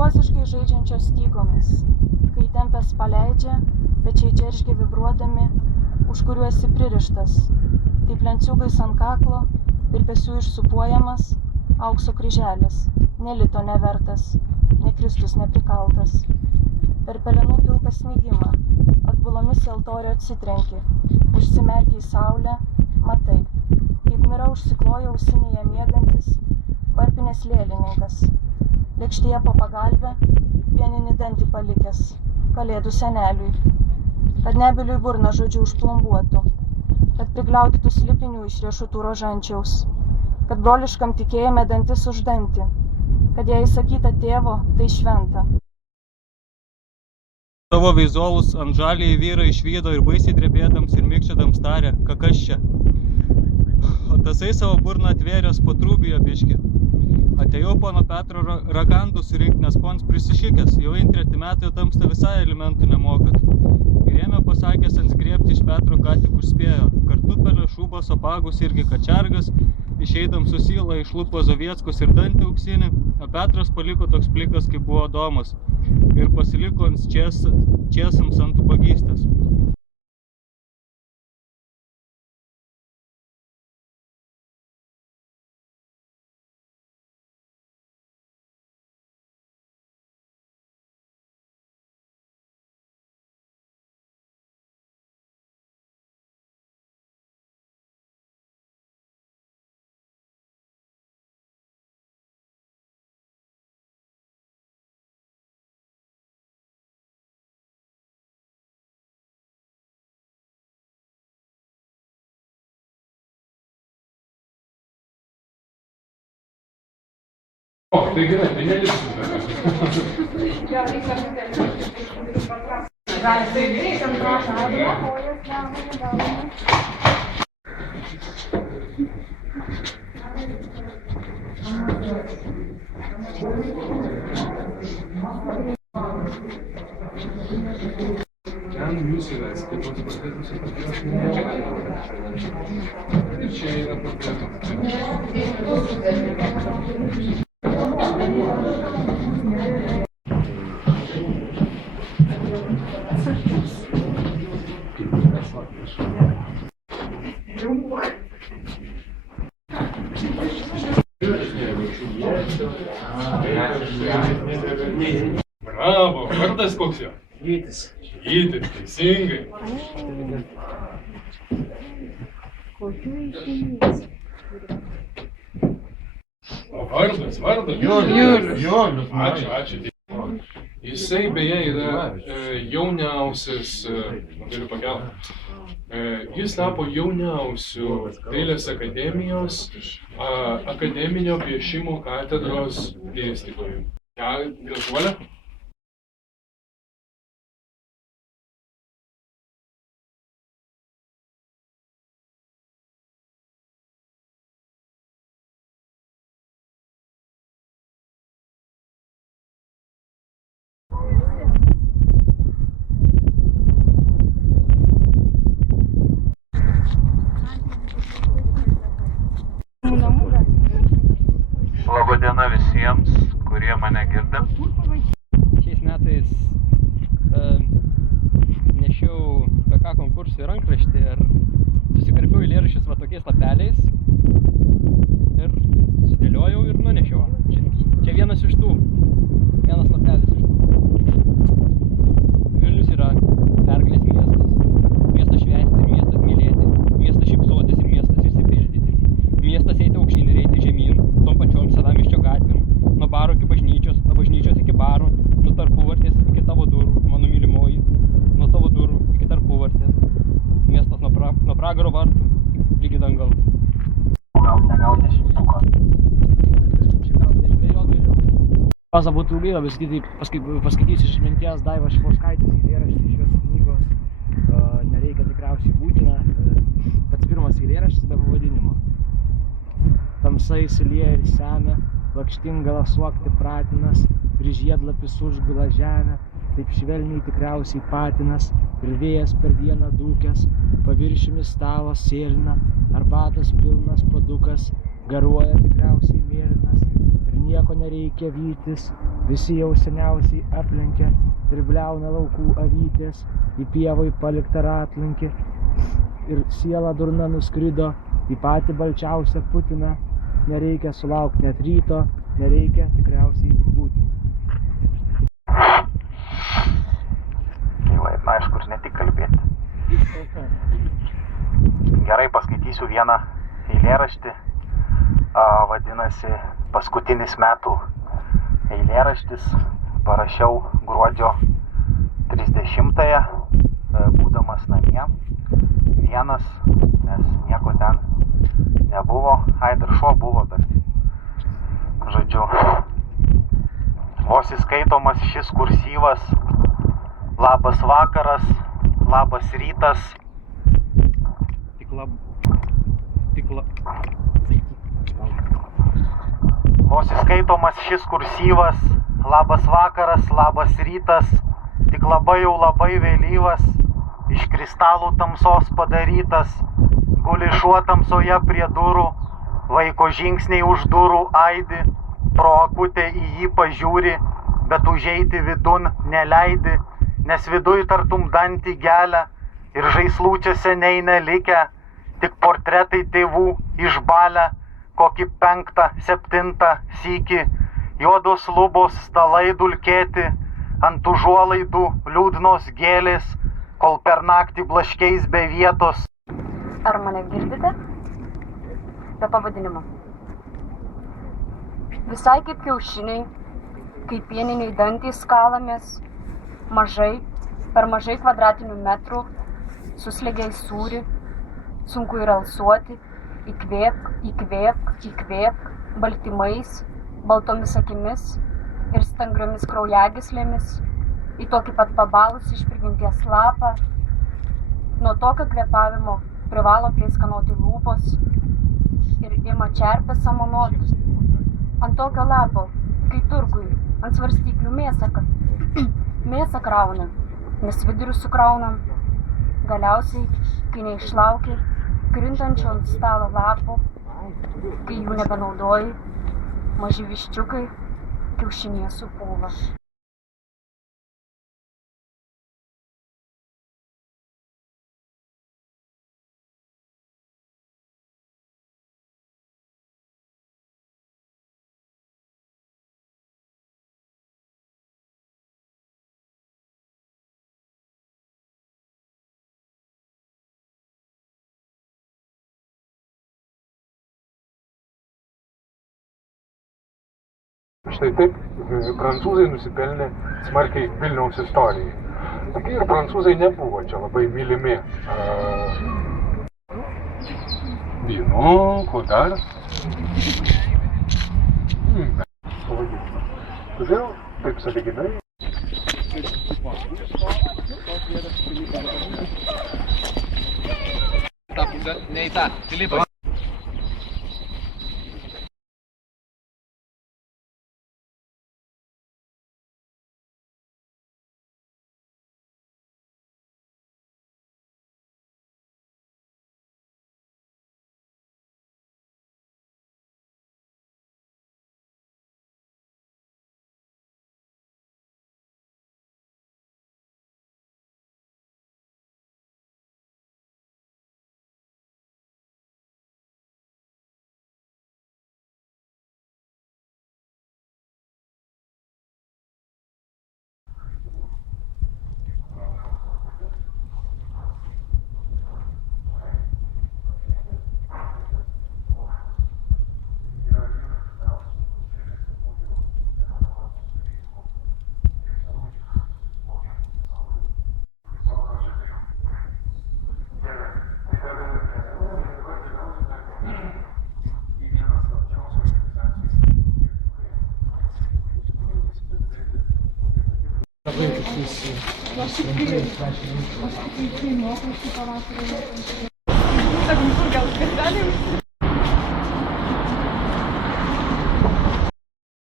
virtuoziškai žaidžiančios stygomis, kai tempęs paleidžia, pečiai džeržgia vibruodami, už kuriuo esi pririštas, taip lenciūgais ant kaklo, virpesių išsupuojamas, aukso kryželis, ne lito nevertas, ne Kristus neprikaltas. Per pelenų pilką snigimą, atbulomis į altorių atsitrenki, užsimerki į saulę, matai, kaip mira užsikloja ausinėje miegantis, varpinės lėlininkas, lėkštėje po pagalvę, pieninį dantį palikęs, kalėdų seneliui, kad nebiliui burną žodžiu užplombuotų, kad prigliaudytų slipinių iš riešutų rožančiaus, kad broliškam tikėjime dantis už dantį, kad jei įsakyta tėvo, tai šventa. Savo veizolus ant žaliai vyrai išvydo ir baisiai drebėdams ir mikčiodams tarė, kas čia. O tasai savo burną atvėręs po trūbijo biškį. Atėjau pono Petro rakandų surinkti, nes pons prisišikęs, jau in 3 metai tamsta visai elementų nemokat. Ir ėmė pasakęs ant griebti iš Petro, ką tik užspėjo. Kartupelio, šūbos, opagus irgi kačergas, išeidam susyla išlupo Zovieckus ir dantį auksinį, o Petras paliko toks plikas, kaip buvo Domas, ir pasiliko ant čiesams ant ubagystės. O, tai gerai, tai nelipsim. Ten jūs įvės, kaip būtų paskaitus ir čia yra problema. Bravo, vardas koks jo? Gytis. Gytis, teisingai. Kokių išėjęs? O vardas? Julius. Ačiū. Jisai beje yra jauniausias, galiu pakelti, jis tapo jauniausiu Dailės akademijos akademinio piešimo katedros dėstytoju. Gražuolė? Labadiena visiems, kurie mane girdi. Šiais metais nešiau PK konkursų rankraštį ir susikarpiau eilėraščius va tokiais lapeliais ir sudėliojau ir nunešiau. Čia vienas iš tų, vienas lapelis iš tų. Vilnius yra pergalės miestas, miestas švęsti ir miestas mylėti, miestas šypsotis ir miestas išsipildyti, miestas eiti aukštyn ir eiti žemyn, tom pačiom senamiesčio gatvėm, nuo baro iki bažnyčios, nuo bažnyčios iki baro, nuo tarpuvartės iki tavo durų, mano mylimoji, nuo tavo durų iki tarpuvartės, miestas nuo pragaro vartų lygi dangaus. Gal negaudė šimtuko. Pasą būtų ilgai, bet paskaitysiu iš minties Daivos Šipauskaitės eilėraštį iš jos knygos Nereikia tikriausiai būtina, pats pirmas eilėraštis be pavadinimo. Tamsa įsilieja ir semia, lakštingala suokti pratinas, ir žiedlapis užgula žemę, taip švelniai tikriausiai patinas, ir vėjas per dieną dūkęs, paviršiumi stalo sėlina, arbatos pilnas padukas, garuoja tikriausiai mėlynas, ir nieko nereikia vytis, Visi jau seniausiai aplenkia ir bliauna laukų avytės, į pievoj paliktą ratlankį. Ir siela durna nuskrido į patį balčiausią Putiną. Nereikia sulaukti net ryto, nereikia tikriausiai būti. Na, aišku, ir ne tik kalbėti. Gerai, paskaitysiu vieną eilėraštį. Vadinasi, paskutinis metų eilėraštis. Parašiau gruodžio 30-ąją, būdamas namie. Vienas, nes nieko ten nebuvo. Dar šuo buvo, bet žodžiu, vos įskaitomas šis kursyvas. Labas vakaras, labas rytas. Vos įskaitomas šis kursyvas. Labas vakaras, labas rytas. Tik labai jau labai vėlyvas. Iš kristalų tamsos padarytas. Guli šuo tamsoje prie durų. Vaiko žingsniai už durų aidi. Pro akutę į jį pažiūri, bet užeiti vidun neleidi. Nes viduj tartum dantį gelia ir žaislų čia seniai nelikę, tik portretai tėvų išbalę, kokį 5-7 sykį, juodos lubos stalai dulkėti, ant užuolaidų liūdnos gėlės, kol per naktį blaškiais be vietos. Ar mane girdite? Be pavadinimo. Visai kaip kiaušiniai, kaip pieniniai dantys kalamės, mažai, per mažai kvadratinių metrų, suslėgia į sūrį, sunku ir alsuoti, įkvėpk, baltymais, baltomis akimis ir stangriomis kraujagyslėmis, į tokį pat pabalus iš prigimties lapą. Nuo tokio kvėpavimo privalo pleiskanoti lūpos ir ima čerpės samanoti. Ant tokio lapo, kai turgui, ant svarstyklių mėsą krauna, nes vidurių sukraunam. Galiausiai, kai neišlauki krintančio ant stalo lapų, kai jų nebenaudoji, maži viščiukai kiaušinėje supūva. Štai taip prancūzai nusipelnė smarkiai Vilniaus istorijai. Taigi ir prancūzai nebuvo čia labai mylimi. Vynu, ko dar? Kodėl taip sąlyginai? Ta pusė, ne į tą, Filipas.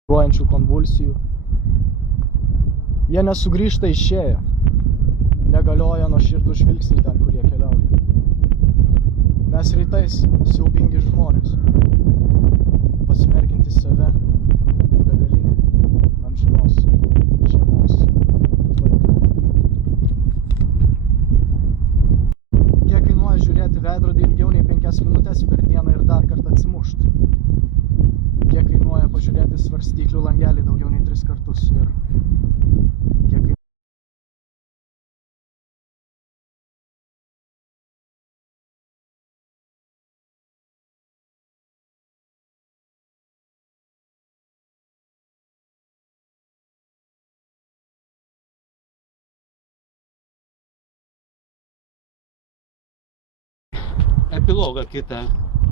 Ruojančių konvulsijų. Jie nesugrįžta išėję. Negalioja nuoširdų žvilgsnį ten, kur jie keliauja. Mes rytais siaubingi žmonės, pasmerkinti save į begalinį amžinos žiemos tvarką. Kiek kainuoja žiūrėti veidrodį ilgiau nei 5 minutės per dieną ir dar kartą atsimušt? Kiek kainuoja pažiūrėti svarstyklių langelį daugiau nei 3 kartus ir kiek kainuoja epilogą kitą.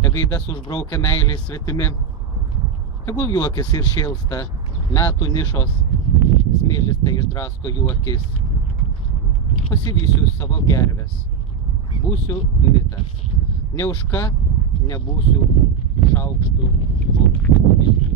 Te gaidas užbraukia meiliai svetimi. Tegul juokis ir šėlsta, metų nišos, smėlis tai išdrasko jų akis. Pasivysiu savo gerves, būsiu mitas. Ne už ką nebūsiu šaukštų o mitų.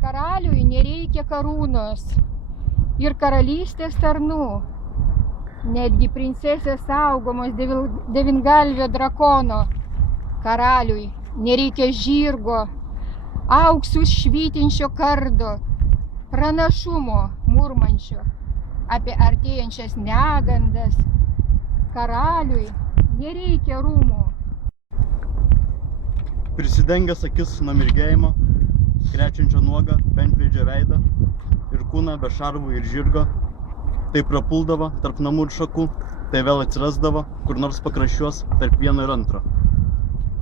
Karaliui nereikia karūnos ir karalystės tarnų. Netgi princesės saugomos devingalvio drakono. Karaliui nereikia žirgo, auksu švytinčio kardo, pranašumo murmančio apie artėjančias negandas. Karaliui nereikia rūmų. Prisidengęs akis nuo mirgėjimo, krečiančio nuogą, bentveidžio veidą ir kūną be šarvų ir žirgo, tai prapuldavo tarp namų ir šakų, tai vėl atsirasdavo kur nors pakraščiuos tarp vieno ir antro.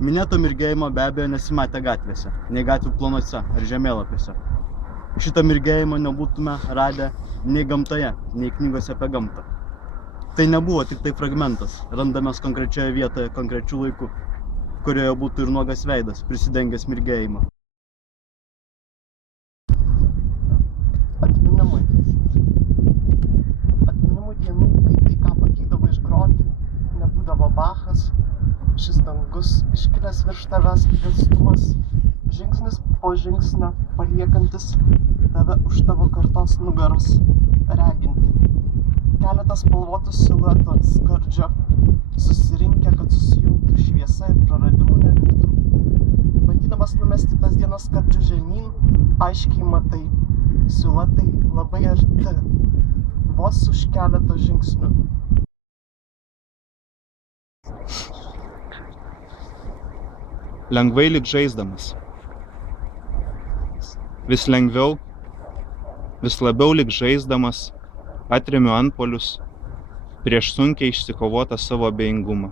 Minėto mirgėjimo be abejo nesimatė gatvėse, nei gatvių planuose ar žemėlapiuose. Šitą mirgėjimą nebūtume radę nei gamtoje, nei knygose apie gamtą. Tai nebuvo tik tai fragmentas, randamas konkrečioje vietoje konkrečių laikų, kurioje būtų ir nuogas veidas, prisidengęs mirgėjimą. Atminimui dienų, kai tai, ką pavykdavo išgroti, nebūdavo Bachas, šis dangus iškilęs virš tavęs atstumas, žingsnis po žingsnio paliekantis tave už tavo kartos nugaros, reginti. Keletas spalvotų siluetų ant skardžio, susirinkę, kad susijungtų šviesa ir praradimų neliktų. Bandydamas numesti tas dienas skardžių žemyn, aiškiai matai, siluetai labai arti. vos už keletą žingsnių. Lengvai lyg žaisdamas. Vis lengviau, vis labiau lyg žaisdamas, atremiu antpolius prieš sunkiai išsikovotą savo abejingumą.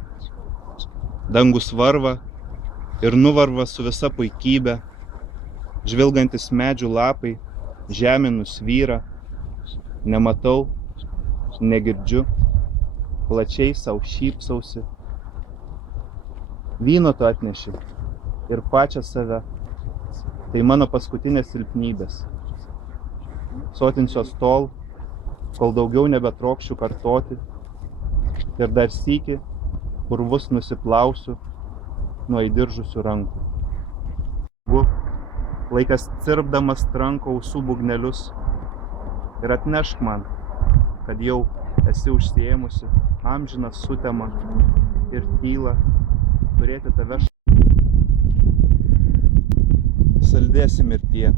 Dangus varva ir nuvarva su visa puikybė, žvilgantis medžių lapai, žemė nusvyra, nematau, negirdžiu, plačiai sau šypsausi. Vyno tu atneši ir pačią save, tai mano paskutinės silpnybės. Sotinsiuos tol, kol daugiau nebetrokščiu kartoti ir dar sykį purvus nusiplausiu nuo įdiržusių rankų. Laikas cirpdamas tranko ausų būgnelius ir atnešk man, kad jau esi užsiėmusi amžiną sutemą ir tylą turėti tave Saldėsi mirtie,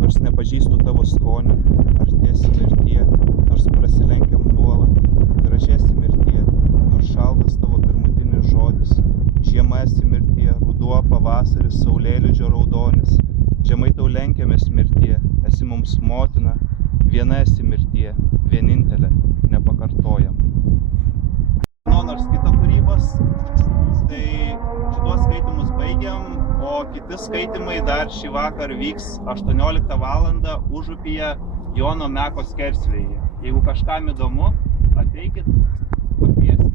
nors nepažįstu tavo skonio, artėsi mirtie, nors prasilenkiam nuolat, gražėsi mirtie, nors šaltas tavo pirmutinis žodis, žiema esi mirtie, ruduo, pavasaris, saulėlydžio raudonis, žemai tau lenkiamės mirtie, esi mums motina, viena esi mirtie, vienintelė, nepakartojama. Nors kito kūrybos, tai šituos skaitimus baigiam, o kiti skaitimai dar šį vakar vyks 18 valandą Užupyje Jono Meko skersvėjyje. Jeigu kažkam įdomu, ateikit, pakvieskit.